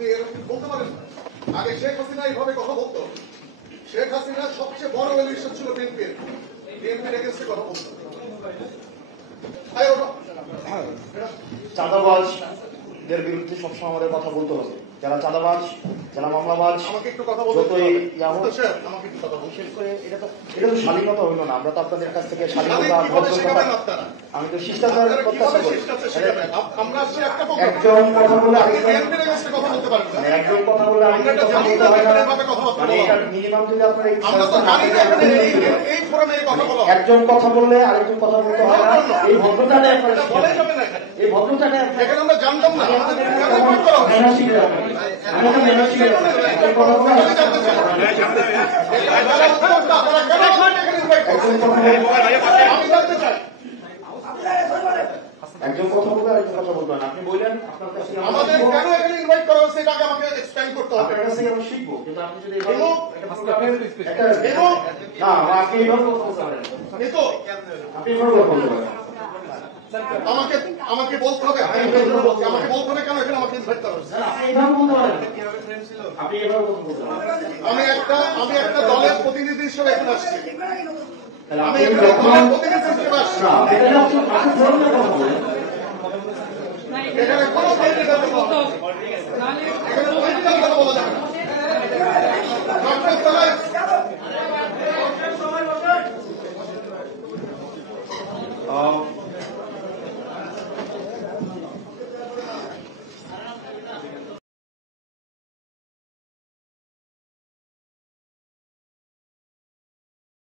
আপনি এরকম বলতে পারেন না। আগে শেখ হাসিনা এইভাবে কথা বলতো। শেখ হাসিনা সবচেয়ে বড় এলিগেশন ছিল বিএনপির এগেন্সটে কথা বলতো। চাঁদাবাজদের বিরুদ্ধে সবসময় আমাদের কথা বলতে হবে। যারা চাঁদাবাজ, যারা মামলাবাজ, আমাকে একটু কথা বলতে বিশেষ করে এটা তো স্বাধীনতা হইল না। আমরা তো আপনাদের কাছ থেকে স্বাধীনতা, আমি তো শিষ্টাচার প্রত্যাশা করি। একজন কথা বলে একজন কথা বলে মিনিমাম যদি আপনার একজন কথা বললে আরেকজন কথা বলতে হয় না। এই ভদ্রতা নেই, এই ভদ্রতা নেই। আমরা জানতাম না একজন কথা বলতে আরেকজন কথা বলতে হয় না। আপনি বললেন আপনার কাছে আমাদের কেন এখানে ইনভাইট করা হচ্ছে এটাকে আমাকে এক্সপ্লেইন করতে হবে। আপনার কাছে আমি শিখবো, কিন্তু আপনি যদি না আপনি এইভাবে কথা বলতে পারেন, আপনি এইভাবে কথা বলতে পারেন। আমাকে বলতে হবে, আমাকে বলতে হবে কেন এখানে আমাকে ইনভাইট করা হচ্ছে। আমি একটা দলের প্রতিনিধি হিসেবে এখানে আসছি। আমি এখানে দলের প্রতিনিধি হিসেবে আসছি। এখানে কোনো পলিটিক্যাল কথা বলা যাবে না।